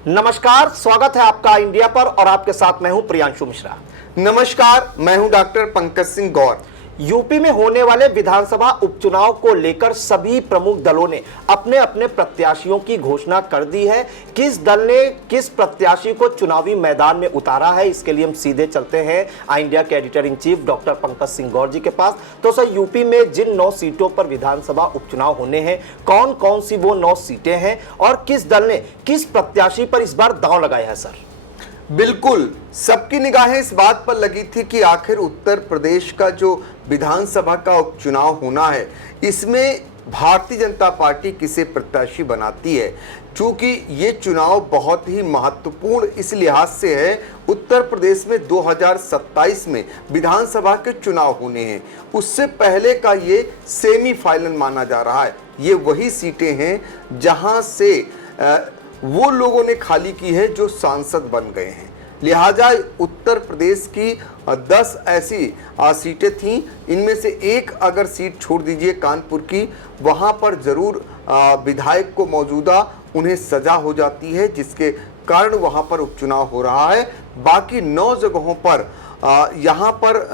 नमस्कार, स्वागत है आपका इंडिया पर और आपके साथ मैं हूं प्रियांशु मिश्रा। नमस्कार, मैं हूं डॉक्टर पंकज सिंह गौर। यूपी में होने वाले विधानसभा उपचुनाव को लेकर सभी प्रमुख दलों ने अपने अपने प्रत्याशियों की घोषणा कर दी है। किस दल ने किस प्रत्याशी को चुनावी मैदान में उतारा है, इसके लिए हम सीधे चलते हैं आई इंडिया के editor in chief doctor Pankaj Singh गौर जी के पास। तो सर, यूपी में जिन 9 सीटों पर विधानसभा उपचुनाव होने हैं, कौन कौन सी वो 9 सीटें हैं और किस दल ने किस प्रत्याशी पर इस बार दांव लगाया है? सर बिल्कुल, सबकी निगाहें इस बात पर लगी थी कि आखिर उत्तर प्रदेश का जो विधानसभा का उपचुनाव होना है, इसमें भारतीय जनता पार्टी किसे प्रत्याशी बनाती है। क्योंकि ये चुनाव बहुत ही महत्वपूर्ण इस लिहाज से है, उत्तर प्रदेश में 2027 में विधानसभा के चुनाव होने हैं। उससे पहले का ये सेमीफाइनल माना जा रहा है। ये वही सीटें हैं जहां से वो लोगों ने खाली की है जो सांसद बन गए हैं। लिहाजा उत्तर प्रदेश की 10 ऐसी सीटें थीं, इनमें से एक अगर सीट छोड़ दीजिए कानपुर की, वहां पर जरूर विधायक को मौजूदा उन्हें सजा हो जाती है, जिसके कारण वहां पर उपचुनाव हो रहा है। बाकी 9 जगहों पर यहाँ पर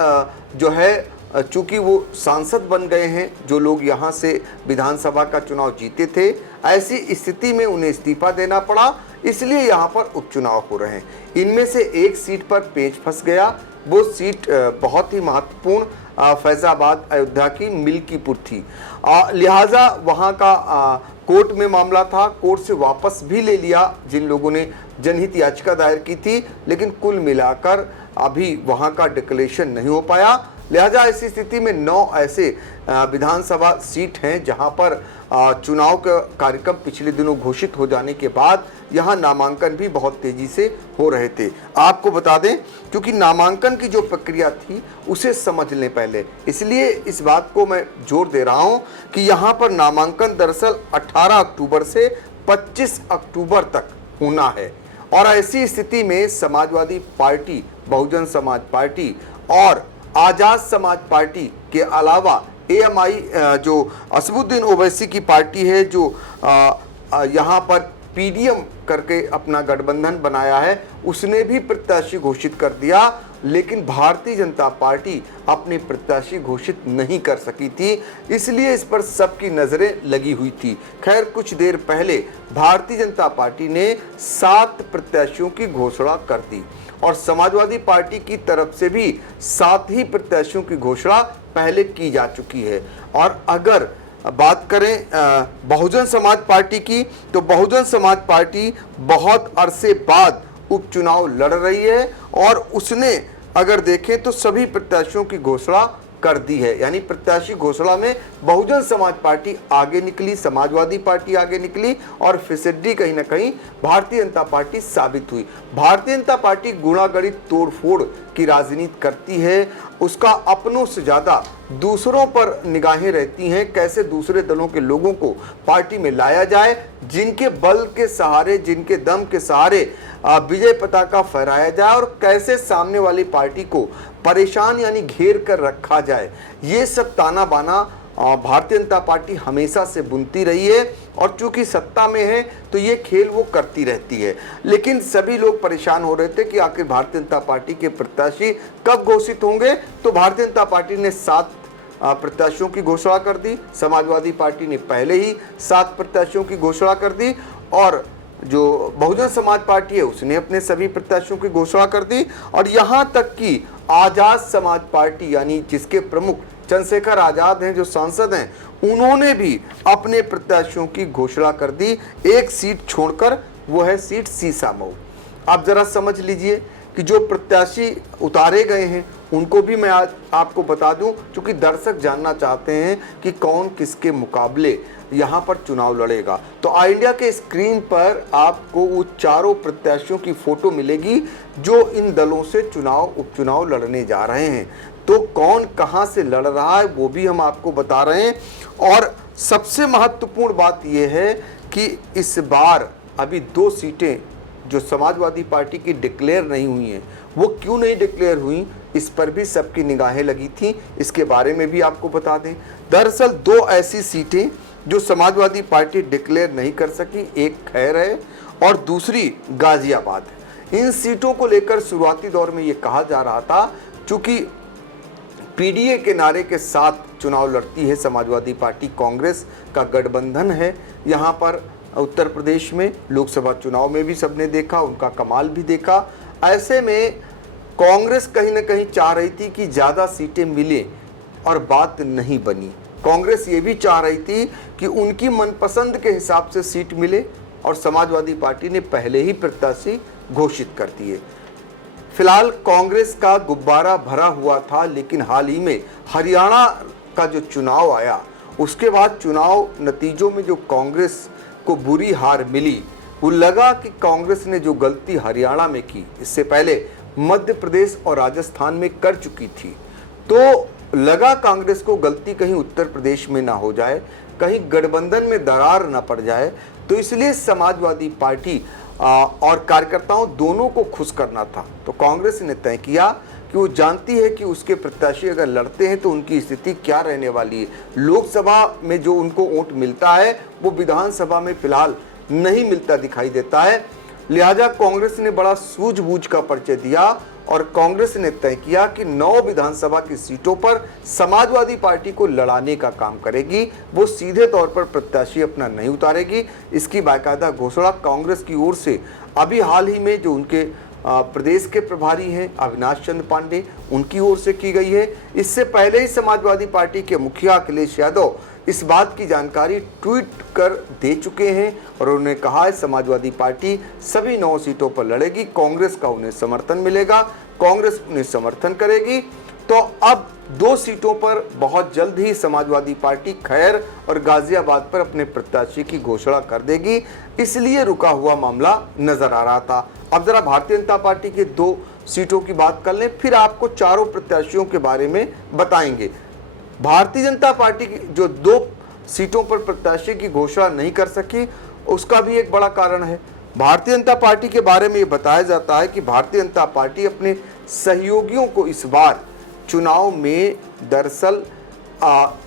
जो है, चूंकि वो सांसद बन गए हैं, जो लोग यहाँ से विधानसभा का चुनाव जीते थे, ऐसी स्थिति में उन्हें इस्तीफा देना पड़ा, इसलिए यहाँ पर उपचुनाव हो रहे हैं। इनमें से एक सीट पर पेच फंस गया। वो सीट बहुत ही महत्वपूर्ण फैजाबाद अयोध्या की मिल्कीपुर थी। लिहाजा वहाँ का कोर्ट में मामला था, कोर्ट से वापस भी ले लिया जिन लोगों ने जनहित याचिका दायर की थी, लेकिन कुल मिलाकर अभी वहाँ का डिक्लेरेशन नहीं हो पाया। लिहाजा ऐसी स्थिति में 9 ऐसे विधानसभा सीट हैं जहां पर चुनाव का कार्यक्रम पिछले दिनों घोषित हो जाने के बाद यहां नामांकन भी बहुत तेजी से हो रहे थे। आपको बता दें, क्योंकि नामांकन की जो प्रक्रिया थी उसे समझ लें पहले, इसलिए इस बात को मैं जोर दे रहा हूं कि यहां पर नामांकन दरअसल 18 अक्टूबर से 25 अक्टूबर तक होना है। और ऐसी स्थिति में समाजवादी पार्टी, बहुजन समाज पार्टी और आजाद समाज पार्टी के अलावा एएमआई जो असदुद्दीन ओवैसी की पार्टी है, जो यहाँ पर पीडीएम करके अपना गठबंधन बनाया है, उसने भी प्रत्याशी घोषित कर दिया। लेकिन भारतीय जनता पार्टी अपनी प्रत्याशी घोषित नहीं कर सकी थी, इसलिए इस पर सबकी नजरें लगी हुई थी। खैर, कुछ देर पहले भारतीय जनता पार्टी ने 7 प्रत्याशियों की घोषणा कर दी और समाजवादी पार्टी की तरफ से भी 7 ही प्रत्याशियों की घोषणा पहले की जा चुकी है। और अगर बात करें बहुजन समाज पार्टी की, तो बहुजन समाज पार्टी बहुत अरसे बाद उपचुनाव लड़ रही है और उसने अगर देखें तो सभी प्रत्याशियों की घोषणा कर दी है। यानी प्रत्याशी घोषणा में बहुजन समाज पार्टी आगे निकली, समाजवादी पार्टी आगे निकली और फिसड्डी कहीं ना कहीं भारतीय जनता पार्टी साबित हुई। भारतीय जनता पार्टी गुणागणित तोड़फोड़ की राजनीति करती है, उसका अपनों से ज्यादा दूसरों पर निगाहें रहती हैं, कैसे दूसरे दलों के लोगों को पार्टी में लाया जाए, जिनके बल के सहारे, जिनके दम के सहारे विजय पताका फहराया जाए और कैसे सामने वाली पार्टी को परेशान यानी घेर कर रखा जाए। ये सब ताना बाना भारतीय जनता पार्टी हमेशा से बुनती रही है और चूंकि सत्ता में है तो ये खेल वो करती रहती है। लेकिन सभी लोग परेशान हो रहे थे कि आखिर भारतीय जनता पार्टी के प्रत्याशी कब घोषित होंगे। तो भारतीय जनता पार्टी ने 7 प्रत्याशियों की घोषणा कर दी, समाजवादी पार्टी ने पहले ही 7 प्रत्याशियों की घोषणा कर दी और जो बहुजन समाज पार्टी है उसने अपने सभी प्रत्याशियों की घोषणा कर दी। और यहाँ तक कि आजाद समाज पार्टी, यानी जिसके प्रमुख चंद्रशेखर आजाद हैं, जो सांसद हैं, उन्होंने भी अपने प्रत्याशियों की घोषणा कर दी, एक सीट छोड़कर, वो है सीट सीसामऊ। आप जरा समझ लीजिए कि जो प्रत्याशी उतारे गए हैं उनको भी मैं आज आपको बता दूं, क्योंकि दर्शक जानना चाहते हैं कि कौन किसके मुकाबले यहाँ पर चुनाव लड़ेगा। तो आई इंडिया के स्क्रीन पर आपको वो चारों प्रत्याशियों की फोटो मिलेगी जो इन दलों से उपचुनाव लड़ने जा रहे हैं। तो कौन कहां से लड़ रहा है वो भी हम आपको बता रहे हैं। और सबसे महत्वपूर्ण बात यह है कि इस बार अभी 2 सीटें जो समाजवादी पार्टी की डिक्लेयर नहीं हुई हैं, वो क्यों नहीं डिक्लेयर हुई, इस पर भी सबकी निगाहें लगी थी। इसके बारे में भी आपको बता दें, दरअसल 2 ऐसी सीटें जो समाजवादी पार्टी डिक्लेयर नहीं कर सकी, एक खैर है और दूसरी गाजियाबाद है। इन सीटों को लेकर शुरुआती दौर में ये कहा जा रहा था, चूंकि पीडीए के नारे के साथ चुनाव लड़ती है समाजवादी पार्टी, कांग्रेस का गठबंधन है यहाँ पर उत्तर प्रदेश में, लोकसभा चुनाव में भी सबने देखा, उनका कमाल भी देखा। ऐसे में कांग्रेस कहीं ना कहीं चाह रही थी कि ज़्यादा सीटें मिले और बात नहीं बनी। कांग्रेस ये भी चाह रही थी कि उनकी मनपसंद के हिसाब से सीट मिले और समाजवादी पार्टी ने पहले ही प्रत्याशी घोषित कर दिए। फिलहाल कांग्रेस का गुब्बारा भरा हुआ था, लेकिन हाल ही में हरियाणा का जो चुनाव आया उसके बाद चुनाव नतीजों में जो कांग्रेस को बुरी हार मिली, वो लगा कि कांग्रेस ने जो गलती हरियाणा में की, इससे पहले मध्य प्रदेश और राजस्थान में कर चुकी थी, तो लगा कांग्रेस को गलती कहीं उत्तर प्रदेश में ना हो जाए, कहीं गठबंधन में दरार ना पड़ जाए, तो इसलिए समाजवादी पार्टी और कार्यकर्ताओं दोनों को खुश करना था। तो कांग्रेस ने तय किया कि वो जानती है कि उसके प्रत्याशी अगर लड़ते हैं तो उनकी स्थिति क्या रहने वाली है। लोकसभा में जो उनको वोट मिलता है वो विधानसभा में फिलहाल नहीं मिलता दिखाई देता है, लिहाजा कांग्रेस ने बड़ा सूझबूझ का परिचय दिया और कांग्रेस ने तय किया कि 9 विधानसभा की सीटों पर समाजवादी पार्टी को लड़ाने का काम करेगी। वो सीधे तौर पर प्रत्याशी अपना नहीं उतारेगी। इसकी बाकायदा घोषणा कांग्रेस की ओर से अभी हाल ही में जो उनके प्रदेश के प्रभारी हैं अविनाश चंद्र पांडे, उनकी ओर से की गई है। इससे पहले ही समाजवादी पार्टी के मुखिया अखिलेश यादव इस बात की जानकारी ट्वीट कर दे चुके हैं और उन्होंने कहा है समाजवादी पार्टी सभी 9 सीटों पर लड़ेगी, कांग्रेस का उन्हें समर्थन मिलेगा, कांग्रेस उन्हें समर्थन करेगी। तो अब 2 सीटों पर बहुत जल्द ही समाजवादी पार्टी खैर और गाजियाबाद पर अपने प्रत्याशी की घोषणा कर देगी, इसलिए रुका हुआ मामला नजर आ रहा था। अब जरा भारतीय जनता पार्टी के 2 सीटों की बात कर लें, फिर आपको चारों प्रत्याशियों के बारे में बताएंगे। भारतीय जनता पार्टी की जो 2 सीटों पर प्रत्याशी की घोषणा नहीं कर सकी, उसका भी एक बड़ा कारण है। भारतीय जनता पार्टी के बारे में ये बताया जाता है कि भारतीय जनता पार्टी अपने सहयोगियों को इस बार चुनाव में दरअसल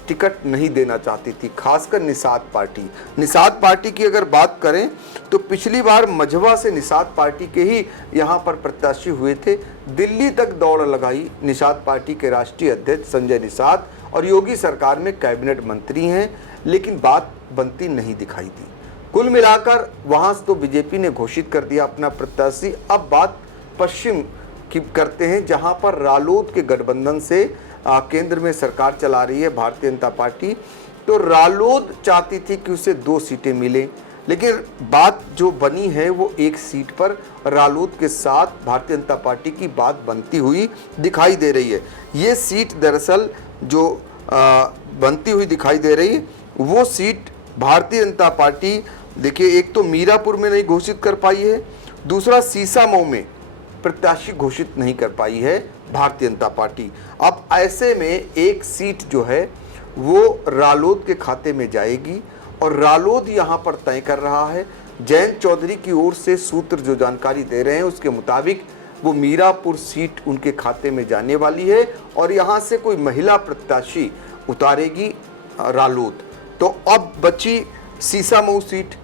टिकट नहीं देना चाहती थी, खासकर निषाद पार्टी। निषाद पार्टी की अगर बात करें तो पिछली बार मझवा से निषाद पार्टी के ही यहाँ पर प्रत्याशी हुए थे। दिल्ली तक दौड़ लगाई निषाद पार्टी के राष्ट्रीय अध्यक्ष संजय निषाद और योगी सरकार में कैबिनेट मंत्री हैं, लेकिन बात बनती नहीं दिखाई दी। कुल मिलाकर वहाँ तो बीजेपी ने घोषित कर दिया अपना प्रत्याशी। अब बात पश्चिम की करते हैं, जहाँ पर रालोद के गठबंधन से केंद्र में सरकार चला रही है भारतीय जनता पार्टी। तो रालोद चाहती थी कि उसे 2 सीटें मिलें, लेकिन बात जो बनी है वो 1 सीट पर रालोद के साथ भारतीय जनता पार्टी की बात बनती हुई दिखाई दे रही है। ये सीट दरअसल जो बनती हुई दिखाई दे रही है वो सीट भारतीय जनता पार्टी, देखिए, एक तो मीरापुर में नहीं घोषित कर पाई है, दूसरा सीसामऊ में प्रत्याशी घोषित नहीं कर पाई है भारतीय जनता पार्टी। अब ऐसे में 1 सीट जो है वो रालोद के खाते में जाएगी और रालोद यहाँ पर तय कर रहा है। जयंत चौधरी की ओर से सूत्र जो जानकारी दे रहे हैं उसके मुताबिक वो मीरापुर सीट उनके खाते में जाने वाली है और यहाँ से कोई महिला प्रत्याशी उतारेगी रालोद। तो अब बची सीसामऊ सीट,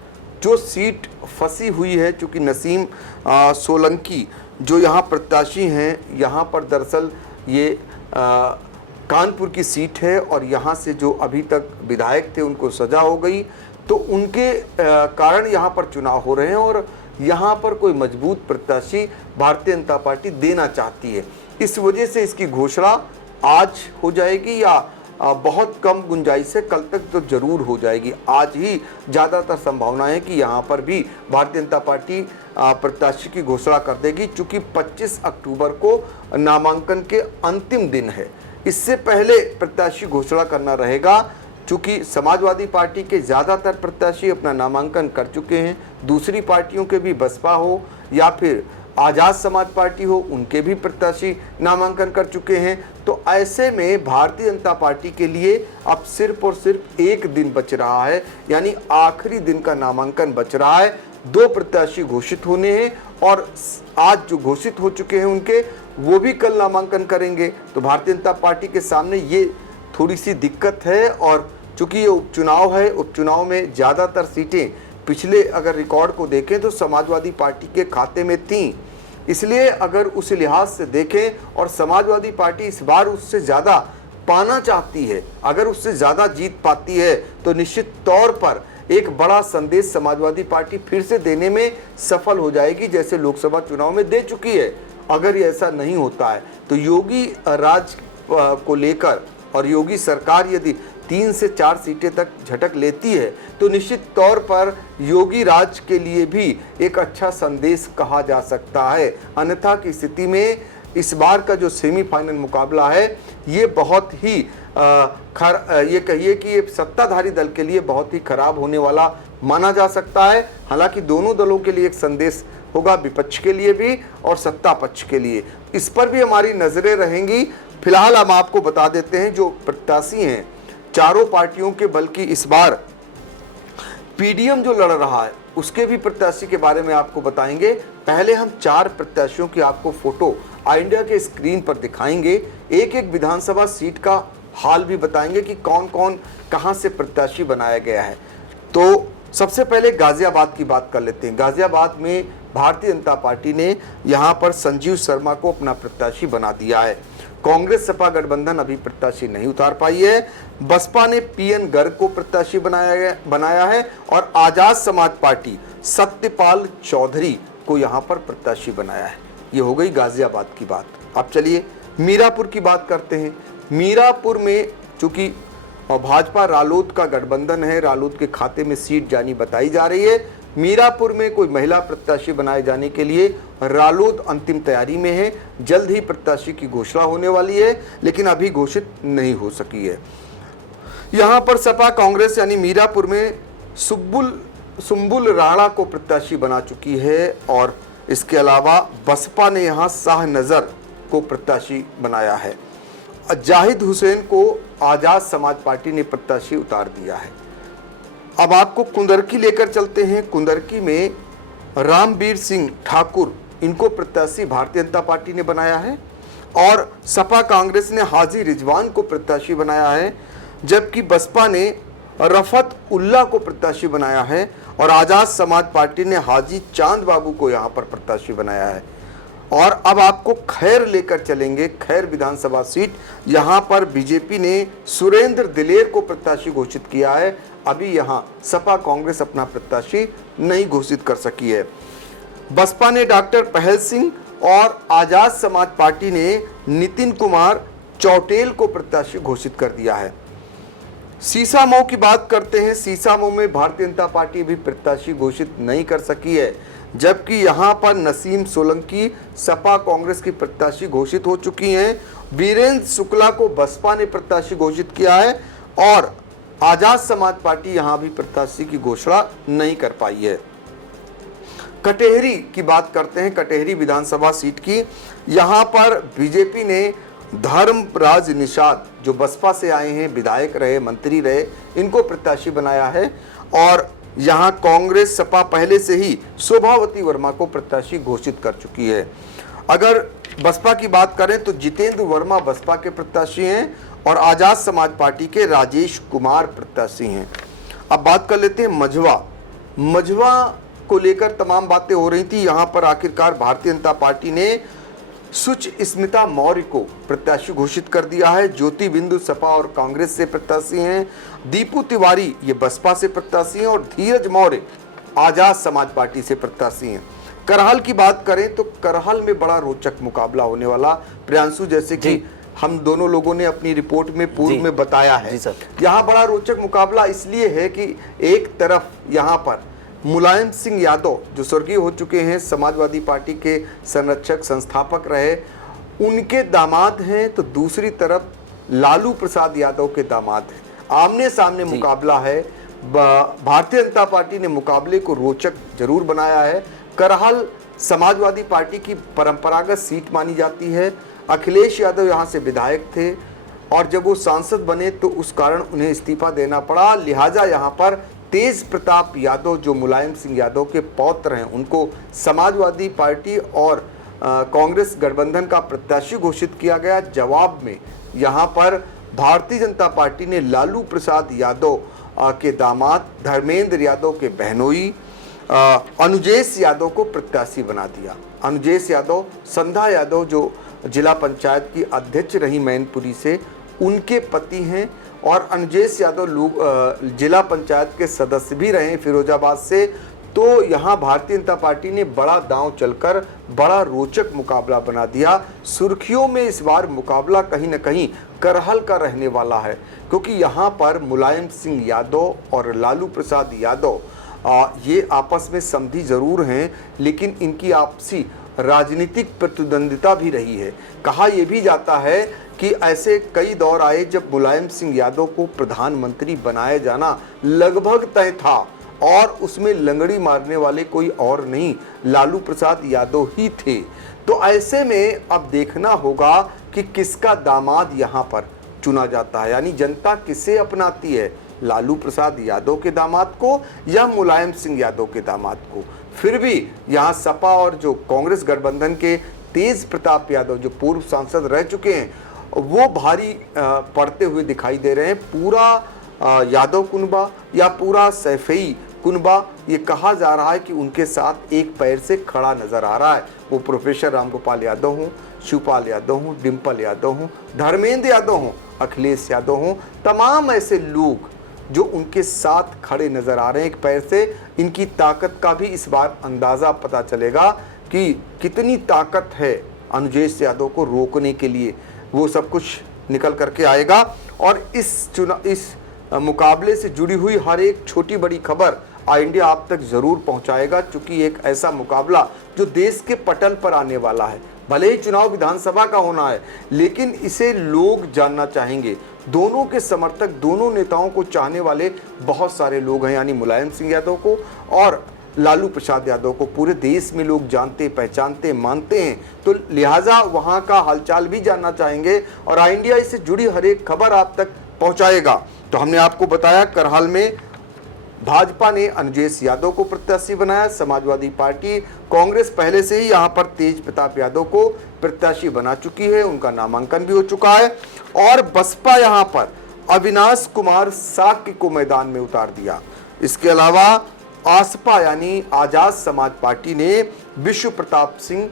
जो सीट फंसी हुई है, चूँकि नसीम सोलंकी जो यहाँ प्रत्याशी हैं, यहाँ पर दरअसल ये कानपुर की सीट है और यहाँ से जो अभी तक विधायक थे उनको सजा हो गई, तो उनके कारण यहाँ पर चुनाव हो रहे हैं और यहाँ पर कोई मजबूत प्रत्याशी भारतीय जनता पार्टी देना चाहती है। इस वजह से इसकी घोषणा आज हो जाएगी या बहुत कम गुंजाइश है, कल तक तो जरूर हो जाएगी। आज ही ज़्यादातर संभावना है कि यहाँ पर भी भारतीय जनता पार्टी प्रत्याशी की घोषणा कर देगी, चूँकि 25 अक्टूबर को नामांकन के अंतिम दिन है। इससे पहले प्रत्याशी घोषणा करना रहेगा, चूँकि समाजवादी पार्टी के ज़्यादातर प्रत्याशी अपना नामांकन कर चुके हैं, दूसरी पार्टियों के भी बसपा हो या फिर आज़ाद समाज पार्टी हो, उनके भी प्रत्याशी नामांकन कर चुके हैं। तो ऐसे में भारतीय जनता पार्टी के लिए अब सिर्फ और सिर्फ 1 दिन बच रहा है, यानी आखिरी दिन का नामांकन बच रहा है। 2 प्रत्याशी घोषित होने हैं और आज जो घोषित हो चुके हैं उनके वो भी कल नामांकन करेंगे। तो भारतीय जनता पार्टी के सामने ये थोड़ी सी दिक्कत है और चूंकि ये उपचुनाव है, उपचुनाव में ज़्यादातर सीटें पिछले अगर रिकॉर्ड को देखें तो समाजवादी पार्टी के खाते में थीं। इसलिए अगर उस लिहाज से देखें और समाजवादी पार्टी इस बार उससे ज़्यादा पाना चाहती है, अगर उससे ज़्यादा जीत पाती है तो निश्चित तौर पर एक बड़ा संदेश समाजवादी पार्टी फिर से देने में सफल हो जाएगी, जैसे लोकसभा चुनाव में दे चुकी है। अगर ये ऐसा नहीं होता है तो योगी राज को लेकर और योगी सरकार यदि 3 से 4 सीटें तक झटक लेती है तो निश्चित तौर पर योगी राज के लिए भी एक अच्छा संदेश कहा जा सकता है। अन्यथा की स्थिति में इस बार का जो सेमीफाइनल मुकाबला है ये बहुत ही ये कहिए कि ये सत्ताधारी दल के लिए बहुत ही खराब होने वाला माना जा सकता है। हालांकि दोनों दलों के लिए एक संदेश होगा, विपक्ष के लिए भी और सत्ता पक्ष के लिए। इस पर भी हमारी नजरें रहेंगी। फिलहाल हम आपको बता देते हैं जो प्रत्याशी हैं चारों पार्टियों के, बल्कि इस बार पीडीएम जो लड़ रहा है उसके भी प्रत्याशी के बारे में आपको बताएंगे। पहले हम 4 प्रत्याशियों की आपको फोटो इंडिया के स्क्रीन पर दिखाएंगे, एक एक विधानसभा सीट का हाल भी बताएंगे कि कौन कौन कहां से प्रत्याशी बनाया गया है। तो सबसे पहले गाजियाबाद की बात कर लेते हैं। गाजियाबाद में भारतीय जनता पार्टी ने यहां पर संजीव शर्मा को अपना प्रत्याशी बना दिया है। कांग्रेस सपा गठबंधन अभी प्रत्याशी नहीं उतार पाई है। बसपा ने पीएन गर्ग को प्रत्याशी बनाया है और आजाद समाज पार्टी सत्यपाल चौधरी को यहां पर प्रत्याशी बनाया है। ये हो गई गाजियाबाद की बात। अब चलिए मीरापुर की बात करते हैं। मीरापुर में चूंकि भाजपा रालोद का गठबंधन है, रालोद के खाते में सीट जानी बताई जा रही है। मीरापुर में कोई महिला प्रत्याशी बनाए जाने के लिए रालोद अंतिम तैयारी में है। जल्द ही प्रत्याशी की घोषणा होने वाली है, लेकिन अभी घोषित नहीं हो सकी है। यहां पर सपा कांग्रेस यानी मीरापुर में सुम्बुल राणा को प्रत्याशी बना चुकी है और इसके अलावा बसपा ने यहां शाह नजर को प्रत्याशी बनाया है। जाहिद हुसैन को आजाद समाज पार्टी ने प्रत्याशी उतार दिया है। अब आपको कुंदरकी लेकर चलते हैं। कुंदरकी में रामवीर सिंह ठाकुर इनको प्रत्याशी भारतीय जनता पार्टी ने बनाया है और सपा कांग्रेस ने हाजी रिजवान को प्रत्याशी बनाया है, जबकि बसपा ने रफत उल्ला को प्रत्याशी बनाया है और आजाद समाज पार्टी ने हाजी चांद बाबू को यहां पर प्रत्याशी बनाया है। और अब आपको खैर लेकर चलेंगे, खैर विधानसभा सीट। यहां पर बीजेपी ने सुरेंद्र दिलेर को प्रत्याशी घोषित किया है। अभी यहां सपा कांग्रेस अपना प्रत्याशी नहीं घोषित कर सकी है। बसपा ने डॉक्टर पहल सिंह और आजाद समाज पार्टी ने नितिन कुमार चौटेल को प्रत्याशी घोषित कर दिया है। सीसामऊ की बात करते हैं। सीसामऊ में भारतीय जनता पार्टी भी प्रत्याशी घोषित नहीं कर सकी है, जबकि यहां पर नसीम सोलंकी सपा कांग्रेस की प्रत्याशी घोषित हो चुकी हैं। वीरेंद्र शुक्ला को बसपा ने प्रत्याशी घोषित किया है और आजाद समाज पार्टी यहां भी प्रत्याशी की घोषणा नहीं कर पाई है। कटेहरी की बात करते हैं, कटेहरी विधानसभा सीट की। यहां पर बीजेपी ने धर्मराज निषाद जो बसपा से आए हैं, विधायक रहे, मंत्री रहे, इनको प्रत्याशी बनाया है और यहां कांग्रेस सपा पहले से ही शोभावती वर्मा को प्रत्याशी घोषित कर चुकी है। अगर बसपा की बात करें तो जितेंद्र वर्मा बसपा के प्रत्याशी हैं और आजाद समाज पार्टी के राजेश कुमार प्रत्याशी हैं। अब बात कर लेते हैं मझवा को लेकर तमाम बातें हो रही थी। यहां पर आखिरकार भारतीय जनता पार्टी ने सुचिस्मिता मौर्य को प्रत्याशी घोषित कर दिया है। ज्योति बिंदु सपा और कांग्रेस से प्रत्याशी हैं। दीपू तिवारी ये बसपा से प्रत्याशी हैं और धीरज मौर्य आजाद समाज पार्टी से प्रत्याशी हैं। करहल की बात करें तो करहल में बड़ा रोचक मुकाबला होने वाला। प्रियांशु, जैसे कि हम दोनों लोगों ने अपनी रिपोर्ट में पूर्व में बताया है, यहाँ बड़ा रोचक मुकाबला इसलिए है कि एक तरफ यहाँ पर मुलायम सिंह यादव जो स्वर्गीय हो चुके हैं, समाजवादी पार्टी के संरक्षक संस्थापक रहे, उनके दामाद हैं, तो दूसरी तरफ लालू प्रसाद यादव के दामाद हैं। आमने सामने मुकाबला है। भारतीय जनता पार्टी ने मुकाबले को रोचक जरूर बनाया है। करहल समाजवादी पार्टी की परंपरागत सीट मानी जाती है। अखिलेश यादव यहाँ से विधायक थे और जब वो सांसद बने तो उस कारण उन्हें इस्तीफा देना पड़ा। लिहाजा यहाँ पर तेज प्रताप यादव जो मुलायम सिंह यादव के पौत्र हैं, उनको समाजवादी पार्टी और कांग्रेस गठबंधन का प्रत्याशी घोषित किया गया। जवाब में यहाँ पर भारतीय जनता पार्टी ने लालू प्रसाद यादव के दामाद धर्मेंद्र यादव के बहनोई अनुजेश यादव को प्रत्याशी बना दिया। अनुजेश यादव संध्या यादव जो जिला पंचायत की अध्यक्ष रही मैनपुरी से, उनके पति हैं, और अनुजेश यादव जिला पंचायत के सदस्य भी रहे फिरोजाबाद से। तो यहाँ भारतीय जनता पार्टी ने बड़ा दांव चलकर बड़ा रोचक मुकाबला बना दिया। सुर्खियों में इस बार मुकाबला कहीं न कहीं करहल का रहने वाला है, क्योंकि यहाँ पर मुलायम सिंह यादव और लालू प्रसाद यादव ये आपस में समधी जरूर हैं, लेकिन इनकी आपसी राजनीतिक प्रतिद्वंदिता भी रही है। कहा यह भी जाता है कि ऐसे कई दौर आए जब मुलायम सिंह यादव को प्रधानमंत्री बनाया जाना लगभग तय था, और उसमें लंगड़ी मारने वाले कोई और नहीं, लालू प्रसाद यादव ही थे। तो ऐसे में अब देखना होगा कि किसका दामाद यहाँ पर चुना जाता है, यानी जनता किसे अपनाती है, लालू प्रसाद यादव के दामाद को या मुलायम सिंह यादव के दामाद को। फिर भी यहाँ सपा और जो कांग्रेस गठबंधन के तेज प्रताप यादव जो पूर्व सांसद रह चुके हैं, वो भारी पड़ते हुए दिखाई दे रहे हैं। पूरा यादव कुनबा या पूरा सैफई कुनबा, ये कहा जा रहा है कि उनके साथ एक पैर से खड़ा नजर आ रहा है। वो प्रोफेसर रामगोपाल यादव हों, शिवपाल यादव हों, डिम्पल यादव हों, धर्मेंद्र यादव हों, अखिलेश यादव हों, तमाम ऐसे लोग जो उनके साथ खड़े नजर आ रहे हैं एक पैर से। इनकी ताकत का भी इस बार अंदाजा पता चलेगा कि कितनी ताकत है अनुजेश यादव को रोकने के लिए, वो सब कुछ निकल करके आएगा। और इस मुकाबले से जुड़ी हुई हर एक छोटी बड़ी खबर आई इंडिया आप तक जरूर पहुंचाएगा, क्योंकि एक ऐसा मुकाबला जो देश के पटल पर आने वाला है। भले ही चुनाव विधानसभा का होना है, लेकिन इसे लोग जानना चाहेंगे। दोनों के समर्थक, दोनों नेताओं को चाहने वाले बहुत सारे लोग हैं, यानी मुलायम सिंह यादव को और लालू प्रसाद यादव को पूरे देश में लोग जानते, पहचानते, मानते हैं। तो लिहाजा वहां का हालचाल भी जानना चाहेंगे, और आई इंडिया इससे जुड़ी हर एक खबर आप तक पहुंचाएगा। तो हमने आपको बताया करहाल में भाजपा ने अनुजेश यादव को प्रत्याशी बनाया। समाजवादी पार्टी, कांग्रेस पहले से ही यहां पर तेज प्रताप यादव को प्रत्याशी बना चुकी है, उनका नामांकन भी हो चुका है। और बसपा यहां पर अविनाश कुमार साक्य को मैदान में उतार दिया। इसके अलावा आसपा यानी आजाद समाज पार्टी ने विश्व प्रताप सिंह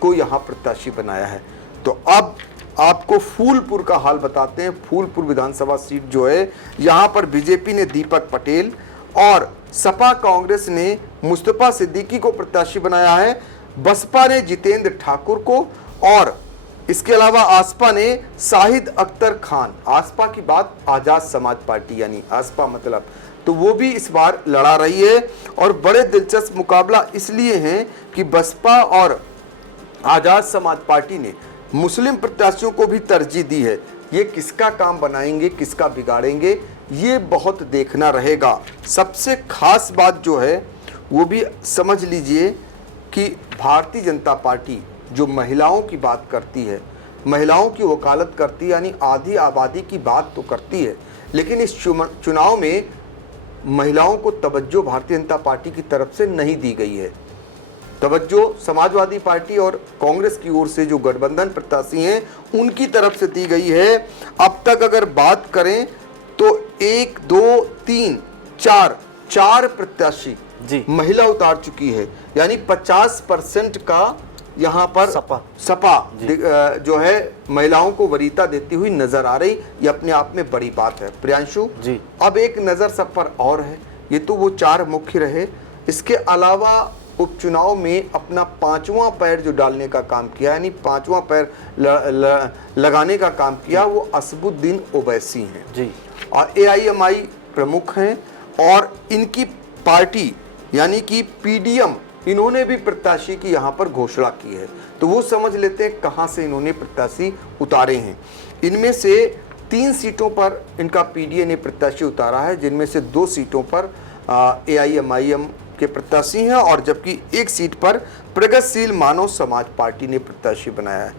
को यहां प्रत्याशी बनाया है। तो अब आपको फूलपुर का हाल बताते हैं। फूलपुर विधानसभा सीट जो है, यहां पर बीजेपी ने दीपक पटेल और सपा कांग्रेस ने मुस्तफा सिद्दीकी को प्रत्याशी बनाया है। बसपा ने जितेंद्र ठाकुर को, और इसके अलावा आसपा ने शाहिद अख्तर खान, आसपा की बात आजाद समाज पार्टी यानी आसपा मतलब, तो वो भी इस बार लड़ा रही है। और बड़े दिलचस्प मुकाबला इसलिए है कि बसपा और आजाद समाज पार्टी ने मुस्लिम प्रत्याशियों को भी तरजीह दी है। ये किसका काम बनाएंगे, किसका बिगाड़ेंगे, ये बहुत देखना रहेगा। सबसे खास बात जो है वो भी समझ लीजिए कि भारतीय जनता पार्टी जो महिलाओं की बात करती है, महिलाओं की वकालत करती है, यानी आधी आबादी की बात तो करती है, लेकिन इस चुनाव में महिलाओं को तवज्जो भारतीय जनता पार्टी की तरफ से नहीं दी गई है। तवज्जो समाजवादी पार्टी और कांग्रेस की ओर से जो गठबंधन प्रत्याशी हैं उनकी तरफ से दी गई है। अब तक अगर बात करें तो 1, 2, 3, 4 प्रत्याशी जी महिला उतार चुकी है, यानी 50% का यहाँ पर सपा जो है महिलाओं को वरीयता देती हुई नजर आ रही। ये अपने आप में बड़ी बात है। प्रियांशु जी, अब एक नजर सब पर और है। ये तो वो 4 मुख्य रहे, इसके अलावा उपचुनाव में अपना 5वां पैर जो डालने का काम किया, यानी 5वां पैर लगाने का काम किया, वो असदुद्दीन ओवैसी हैं जी, और AIMI प्रमुख हैं, और इनकी पार्टी यानी कि PDM, इन्होंने भी प्रत्याशी की यहाँ पर घोषणा की है। तो वो समझ लेते हैं कहाँ से इन्होंने प्रत्याशी उतारे हैं। इनमें से 3 सीटों पर इनका PDA ने प्रत्याशी उतारा है, जिनमें से 2 सीटों पर AIMIM के प्रत्याशी हैं, और जबकि 1 सीट पर प्रगतिशील मानव समाज पार्टी ने प्रत्याशी बनाया है।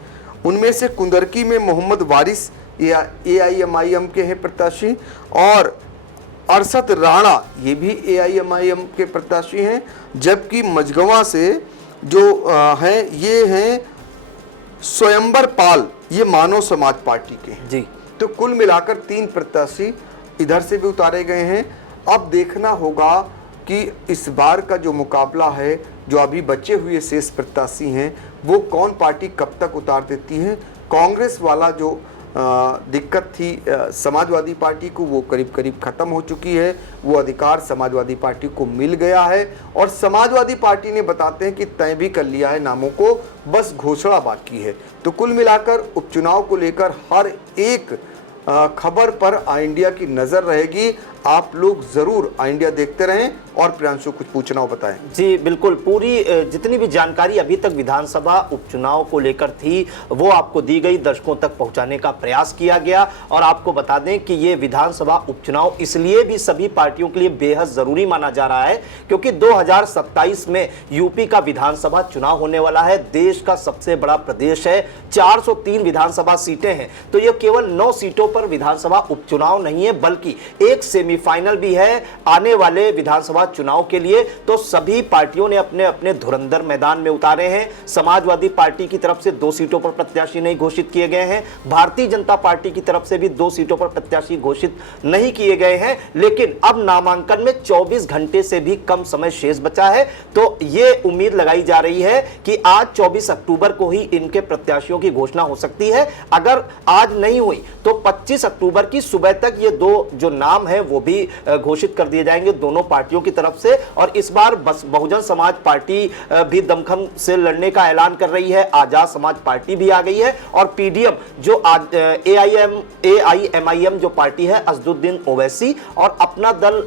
उनमें से कुंदरकी में मोहम्मद वारिस AIMIM के हैं प्रत्याशी, और अरशद राणा ये भी AIMIM के प्रत्याशी हैं, जबकि मझगवां से जो हैं ये हैं स्वयंबर पाल, ये मानव समाज पार्टी के हैं जी। तो कुल मिलाकर 3 प्रत्याशी इधर से भी उतारे गए हैं। अब देखना होगा कि इस बार का जो मुकाबला है, जो अभी बचे हुए शेष प्रत्याशी हैं, वो कौन पार्टी कब तक उतार देती है। कांग्रेस वाला जो दिक्कत थी समाजवादी पार्टी को, वो करीब करीब खत्म हो चुकी है। वो अधिकार समाजवादी पार्टी को मिल गया है और समाजवादी पार्टी ने बताते हैं कि तय भी कर लिया है नामों को, बस घोषणा बाकी है। तो कुल मिलाकर उपचुनाव को लेकर हर एक खबर पर आई इंडिया की नजर रहेगी। आप लोग जरूर आई इंडिया देखते रहें। और प्रियांशु कुछ पूछना हो बताएं। जी बिल्कुल, पूरी जितनी भी जानकारी अभी तक विधानसभा उपचुनाव को लेकर थी वो आपको दी गई, दर्शकों तक पहुंचाने का प्रयास किया गया। और आपको बता दें कि ये विधानसभा उपचुनाव इसलिए भी सभी पार्टियों के लिए बेहद जरूरी माना जा रहा है क्योंकि 2027 में यूपी का विधानसभा चुनाव होने वाला है। देश का सबसे बड़ा प्रदेश है, 403 विधानसभा सीटें हैं। तो ये केवल 9 सीटों पर विधानसभा उपचुनाव नहीं है बल्कि एक सेमीफाइनल भी है आने वाले विधानसभा चुनाव के लिए। तो सभी पार्टियों ने अपने अपने धुरंधर मैदान में उतारे हैं। समाजवादी पार्टी की तरफ से 2 सीटों पर प्रत्याशी नहीं घोषित किए गए हैं। भारतीय जनता पार्टी की तरफ से भी 2 सीटों पर प्रत्याशी घोषित नहीं किए गए हैं। लेकिन अब नामांकन में 24 घंटे से भी कम समय शेष बचा है। तो ये उम्मीद लगाई जा रही है कि आज 24 अक्टूबर को ही इनके प्रत्याशियों की घोषणा हो सकती है। अगर आज नहीं हुई तो 25 अक्टूबर की सुबह तक ये 2 जो नाम है वो भी घोषित कर दिए जाएंगे दोनों पार्टियों की तरफ से। और इस बार बहुजन समाज पार्टी भी दमखम से लड़ने का ऐलान कर रही है। आजाद समाज पार्टी भी आ गई है और पीडीएम जो एआईएमआईएम जो पार्टी है, असदुद्दीन ओवैसी और अपना दल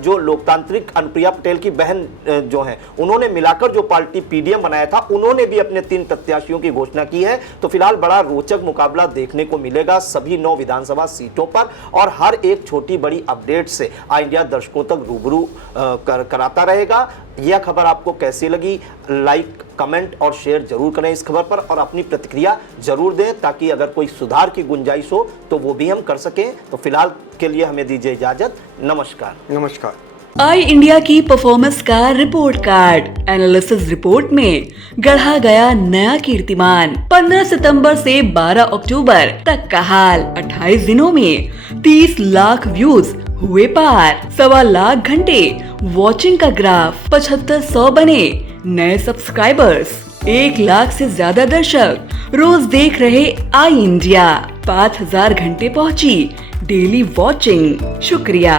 जो लोकतांत्रिक अनुप्रिया पटेल की बहन जो है, उन्होंने मिलाकर जो पार्टी पीडीएम बनाया था, उन्होंने भी अपने 3 प्रत्याशियों की घोषणा की है। तो फिलहाल बड़ा रोचक मुकाबला देखने को मिलेगा सभी 9 विधानसभा सीटों पर। और हर एक छोटी बड़ी अपडेट से आई इंडिया दर्शकों तक रूबरू कराता रहेगा। यह खबर आपको कैसी लगी, लाइक कमेंट और शेयर जरूर करें इस खबर पर और अपनी प्रतिक्रिया जरूर दें ताकि अगर कोई सुधार की गुंजाइश हो तो वो भी हम कर सकें। तो फिलहाल के लिए हमें दीजिए इजाजत। नमस्कार। नमस्कार। आई इंडिया की परफॉर्मेंस का रिपोर्ट कार्ड एनालिसिस रिपोर्ट में गढ़ा गया नया कीर्तिमान। 15 सितंबर से 12 अक्टूबर तक का हाल, 28 दिनों में 30 लाख व्यूज हुए पार, 1.25 लाख घंटे वॉचिंग का ग्राफ, 7500 बने नए सब्सक्राइबर्स, 1 लाख से ज्यादा दर्शक रोज देख रहे आई इंडिया, 5000 घंटे पहुंची डेली वॉचिंग। शुक्रिया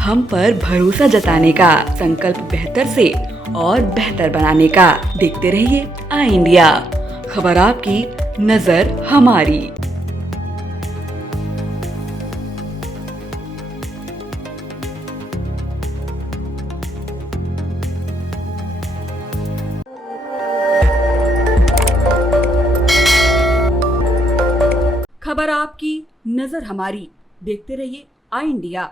हम पर भरोसा जताने का, संकल्प बेहतर से और बेहतर बनाने का। देखते रहिए आई इंडिया, खबर आपकी, नजर हमारी। खबर आपकी, नजर हमारी। देखते रहिए आई इंडिया।